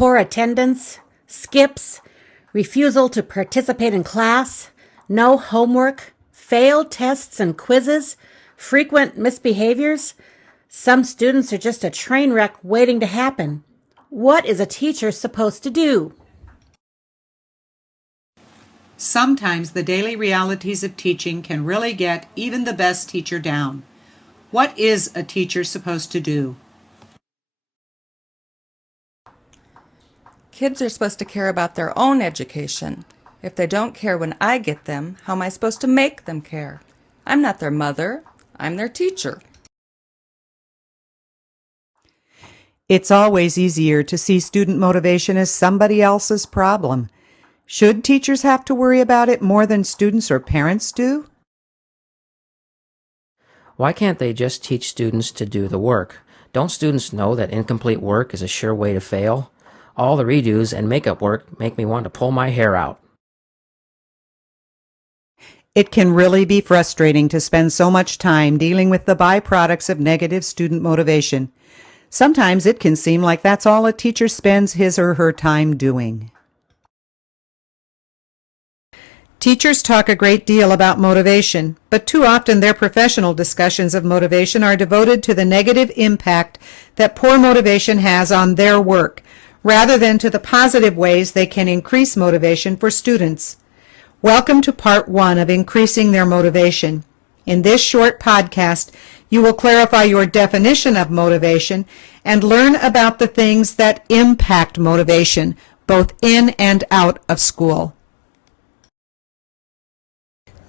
poor attendance, skips, refusal to participate in class, no homework, failed tests and quizzes, frequent misbehaviors. Some students are just a train wreck waiting to happen. What is a teacher supposed to do? Sometimes the daily realities of teaching can really get even the best teacher down. What is a teacher supposed to do? Kids are supposed to care about their own education. If they don't care when I get them, how am I supposed to make them care? I'm not their mother. I'm their teacher. It's always easier to see student motivation as somebody else's problem. Should teachers have to worry about it more than students or parents do? Why can't they just teach students to do the work? Don't students know that incomplete work is a sure way to fail? All the redos and makeup work make me want to pull my hair out. It can really be frustrating to spend so much time dealing with the byproducts of negative student motivation. Sometimes it can seem like that's all a teacher spends his or her time doing. Teachers talk a great deal about motivation, but too often their professional discussions of motivation are devoted to the negative impact that poor motivation has on their work, rather than to the positive ways they can increase motivation for students. Welcome to part 1 of Increasing Their Motivation. In this short podcast, you will clarify your definition of motivation and learn about the things that impact motivation, both in and out of school.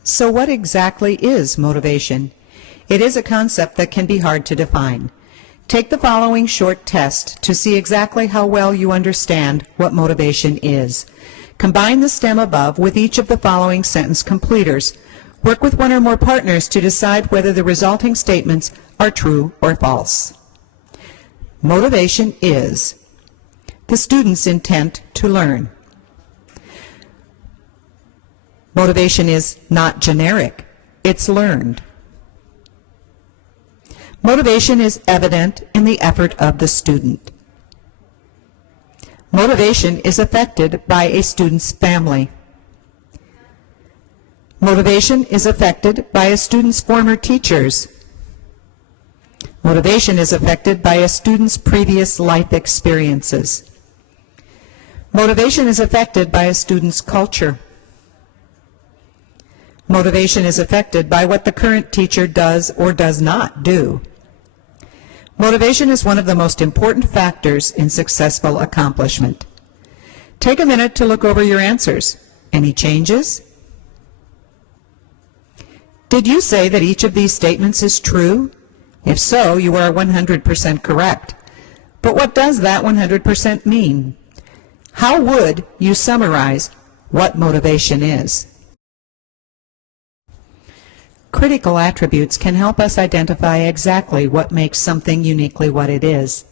So what exactly is motivation? It is a concept that can be hard to define. Take the following short test to see exactly how well you understand what motivation is. Combine the stem above with each of the following sentence completers. Work with one or more partners to decide whether the resulting statements are true or false. Motivation is the student's intent to learn. Motivation is not generic, it's learned. Motivation is evident in the effort of the student. Motivation is affected by a student's family. Motivation is affected by a student's former teachers. Motivation is affected by a student's previous life experiences. Motivation is affected by a student's culture. Motivation is affected by what the current teacher does or does not do. Motivation is one of the most important factors in successful accomplishment. Take a minute to look over your answers. Any changes? Did you say that each of these statements is true? If so, you are 100% correct. But what does that 100% mean? How would you summarize what motivation is? Critical attributes can help us identify exactly what makes something uniquely what it is.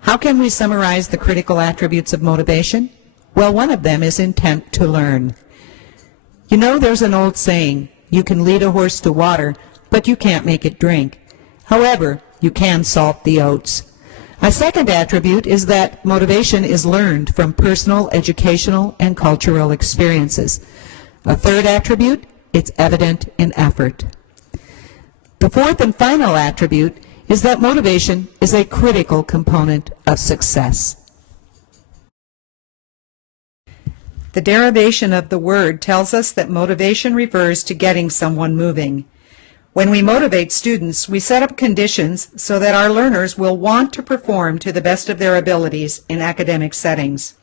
How can we summarize the critical attributes of motivation? Well, one of them is intent to learn. You know, there's an old saying, you can lead a horse to water, but you can't make it drink. However, you can salt the oats. A second attribute is that motivation is learned from personal, educational, and cultural experiences. A third attribute, it's evident in effort. The fourth and final attribute is that motivation is a critical component of success. The derivation of the word tells us that motivation refers to getting someone moving. When we motivate students, we set up conditions so that our learners will want to perform to the best of their abilities in academic settings.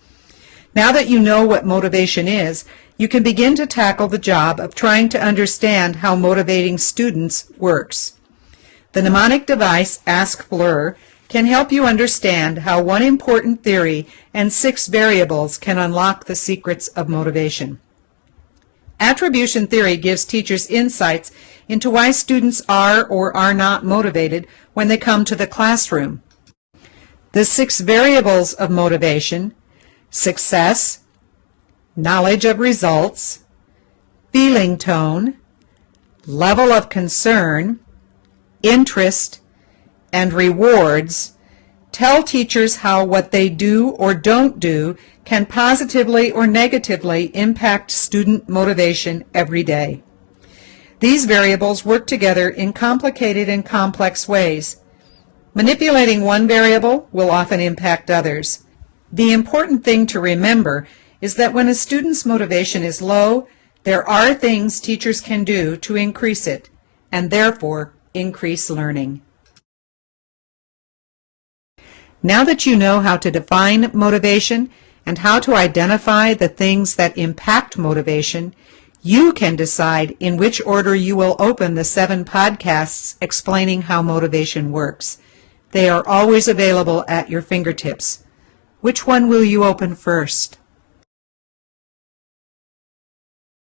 Now that you know what motivation is, you can begin to tackle the job of trying to understand how motivating students works. The mnemonic device Ask Fleur can help you understand how one important theory and 6 variables can unlock the secrets of motivation. Attribution theory gives teachers insights into why students are or are not motivated when they come to the classroom. The 6 variables of motivation: success, knowledge of results, feeling tone, level of concern, interest, and rewards, Tell teachers how what they do or don't do can positively or negatively impact student motivation every day. These variables work together in complicated and complex ways. Manipulating one variable will often impact others. The important thing to remember is that when a student's motivation is low, there are things teachers can do to increase it, and therefore increase learning. Now that you know how to define motivation and how to identify the things that impact motivation, you can decide in which order you will open the 7 podcasts explaining how motivation works. They are always available at your fingertips. Which one will you open first?